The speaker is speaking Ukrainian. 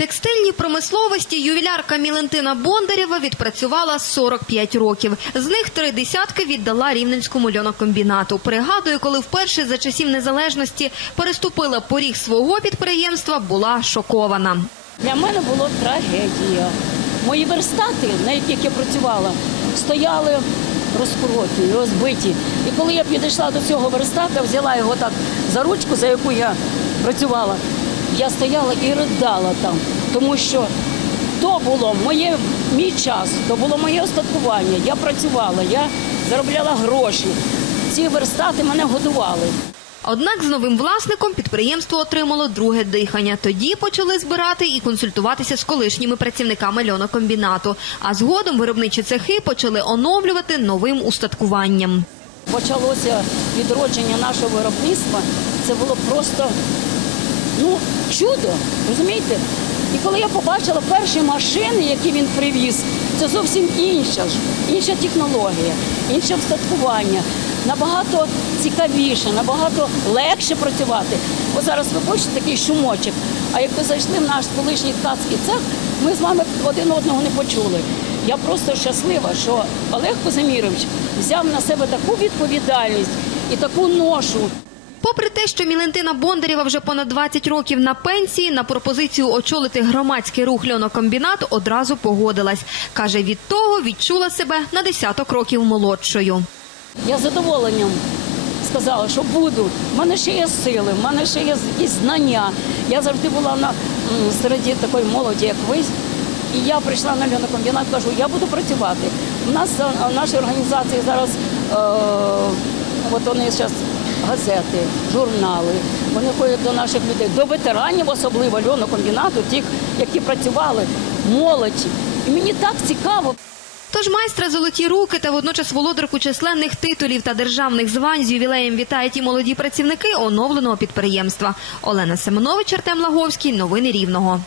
текстильній промисловості ювілярка Мілентина Бондарєва відпрацювала 45 років. З них три десятки віддала рівненському льонокомбінату. Пригадує, коли вперше за часів незалежності переступила поріг свого підприємства, була шокована. Для мене було трагедія. Мої верстати, на яких я працювала, стояли розкроті, розбиті. І коли я підійшла до цього верстата, взяла його так за ручку, за яку я працювала, я стояла і ридала там, тому що то було моє, мій час, то було моє остаткування. Я працювала, я заробляла гроші. Ці верстати мене годували. Однак з новим власником підприємство отримало друге дихання. Тоді почали збирати і консультуватися з колишніми працівниками льонокомбінату. А згодом виробничі цехи почали оновлювати новим устаткуванням. почалося відродження нашого виробництва, це було просто ну, чудо, розумієте? І коли я побачила перші машини, які він привіз, це зовсім інша ж, інша технологія, інше встаткування, набагато цікавіше, набагато легше працювати. Ось зараз ви бачите такий шумочок. А якби зайшли в наш колишній ткацький цех, ми з вами один одного не почули. Я просто щаслива, що Олег Казимірович взяв на себе таку відповідальність і таку ношу. Попри те, що Мілентина Бондарєва вже понад 20 років на пенсії, на пропозицію очолити громадський рух льонокомбінат одразу погодилась. Каже, від того відчула себе на десяток років молодшою. Я з задоволенням сказала, що буду. У мене ще є сили, в мене ще є якісь знання. Я завжди була на м, середі такої молоді, як ви. І я прийшла на льонокомбінат, кажу, я буду працювати. У нас е, в нашій організації зараз е, от вони зараз газети, журнали. Вони ходять до наших людей, до ветеранів, особливо льонокомбінату, тих, які працювали, молодь. І мені так цікаво. Тож майстра золоті руки та водночас володарку численних титулів та державних звань з ювілеєм вітають і молоді працівники оновленого підприємства. Олена Семенович, Артем Лаговський. Новини Рівного.